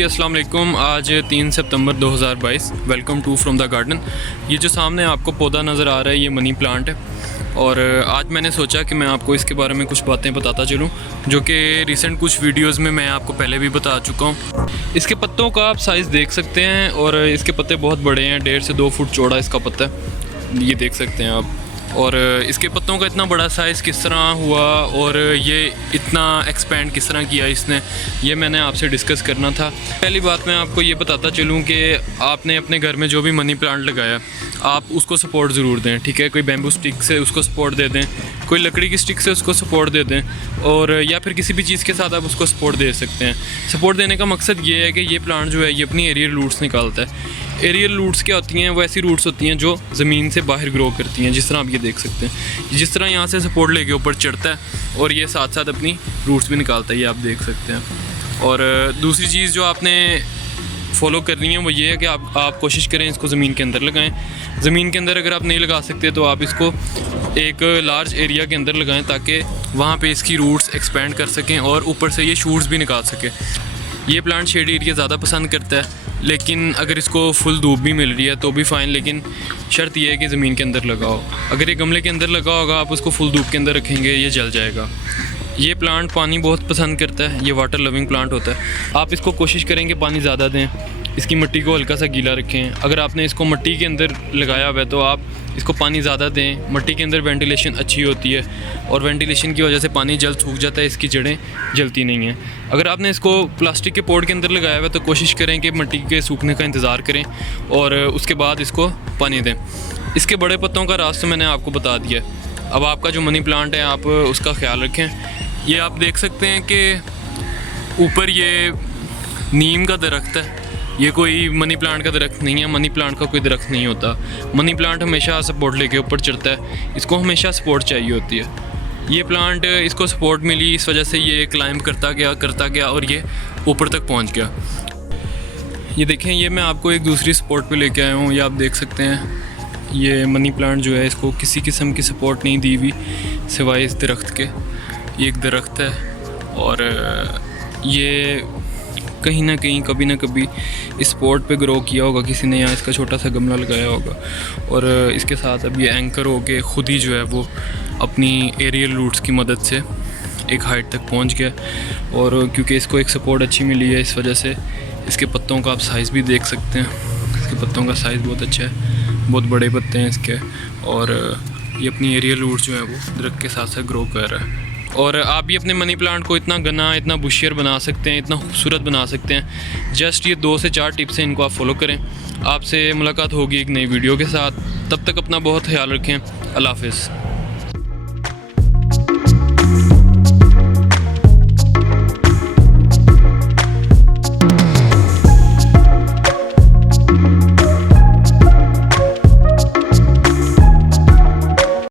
जी अस्सलाम वालेकुम। आज 3 सितंबर 2022। Welcome to from the garden. ये जो सामने आपको पौधा नज़र आ रहा है ये मनी प्लांट है और आज मैंने सोचा कि मैं आपको इसके बारे में कुछ बातें बताता चलूं जो कि रिसेंट कुछ वीडियोस में मैं आपको पहले भी बता चुका हूं। इसके पत्तों का आप साइज़ देख सकते हैं और इसके पत्ते बहुत बड़े हैं, 1.5 से 2 फुट चौड़ा इसका पत्ता है, ये देख सकते हैं आप। और इसके पत्तों का इतना बड़ा साइज़ किस तरह हुआ और ये इतना एक्सपेंड किस तरह किया इसने, ये मैंने आपसे डिस्कस करना था। पहली बात मैं आपको ये बताता चलूँ कि आपने अपने घर में जो भी मनी प्लांट लगाया आप उसको सपोर्ट ज़रूर दें, ठीक है। कोई बैम्बू स्टिक से उसको सपोर्ट दे दें, कोई लकड़ी की स्टिक से उसको सपोर्ट दे दें और या फिर किसी भी चीज़ के साथ आप उसको सपोर्ट दे सकते हैं। सपोर्ट देने का मकसद ये है कि ये प्लांट जो है ये अपनी एरियल रूट्स निकालता है। एरियल रूट्स क्या होती हैं? वो ऐसी रूट्स होती हैं जो ज़मीन से बाहर ग्रो करती हैं, जिस तरह आप ये देख सकते हैं। जिस तरह यहाँ से सपोर्ट लेके ऊपर चढ़ता है और ये साथ साथ अपनी रूट्स भी निकालता है, ये आप देख सकते हैं। और दूसरी चीज़ जो आपने फॉलो करनी है वो ये है कि आप कोशिश करें इसको ज़मीन के अंदर लगाएं। ज़मीन के अंदर अगर आप नहीं लगा सकते तो आप इसको एक लार्ज एरिया के अंदर लगाएं ताकि वहाँ पे इसकी रूट्स एक्सपेंड कर सकें और ऊपर से ये शूट्स भी निकाल सकें। ये प्लांट शेड एरिया ज़्यादा पसंद करता है, लेकिन अगर इसको फुल धूप भी मिल रही है तो भी फ़ाइन, लेकिन शर्त यह है कि ज़मीन के अंदर लगाओ। अगर ये गमले के अंदर लगा होगा आप उसको फुल धूप के अंदर रखेंगे ये जल जाएगा। ये प्लांट पानी बहुत पसंद करता है, ये वाटर लविंग प्लांट होता है। आप इसको कोशिश करेंगे पानी ज़्यादा दें, इसकी मिट्टी को हल्का सा गीला रखें। अगर आपने इसको मिट्टी के अंदर लगाया हुआ है तो आप इसको पानी ज़्यादा दें। मिट्टी के अंदर वेंटिलेशन अच्छी होती है और वेंटिलेशन की वजह से पानी जल्द सूख जाता है, इसकी जड़ें जलती नहीं हैं। अगर आपने इसको प्लास्टिक के पॉट के अंदर लगाया हुआ है तो कोशिश करें कि मिट्टी के सूखने का इंतज़ार करें और उसके बाद इसको पानी दें। इसके बड़े पत्तों का रास्ता मैंने आपको बता दिया। अब आपका जो मनी प्लांट है आप उसका ख्याल रखें। ये आप देख सकते हैं कि ऊपर ये नीम का दरख्त है, ये कोई मनी प्लांट का दरख्त नहीं है। मनी प्लांट का कोई दरख्त नहीं होता। मनी प्लांट हमेशा सपोर्ट लेके ऊपर चढ़ता है, इसको हमेशा सपोर्ट चाहिए होती है। ये प्लांट इसको सपोर्ट मिली, इस वजह से ये क्लाइंब करता गया और ये ऊपर तक पहुंच गया। ये देखें, ये मैं आपको एक दूसरी सपोर्ट पे लेके आया हूँ। ये आप देख सकते हैं ये मनी प्लांट जो है इसको किसी किस्म की सपोर्ट नहीं दी हुई सिवाय इस दरख्त के। ये एक दरख्त है और ये कहीं ना कहीं कभी ना कभी इस स्पॉट पे ग्रो किया होगा किसी ने, यहाँ इसका छोटा सा गमला लगाया होगा और इसके साथ अब ये एंकर होके ख़ुद ही जो है वो अपनी एरियल रूट्स की मदद से एक हाइट तक पहुँच गया। और क्योंकि इसको एक सपोर्ट अच्छी मिली है इस वजह से इसके पत्तों का आप साइज़ भी देख सकते हैं। इसके पत्तों का साइज़ बहुत अच्छा है, बहुत बड़े पत्ते हैं इसके और ये अपनी एरियल रूट्स जो है वो दरख्त के साथ साथ ग्रो कर रहा है। और आप भी अपने मनी प्लांट को इतना घना, इतना बुशियर बना सकते हैं, इतना खूबसूरत बना सकते हैं। जस्ट ये 2 से 4 टिप्स हैं, इनको आप फॉलो करें। आपसे मुलाकात होगी एक नई वीडियो के साथ, तब तक अपना बहुत ख्याल रखें। अल्लाह हाफ़िज़।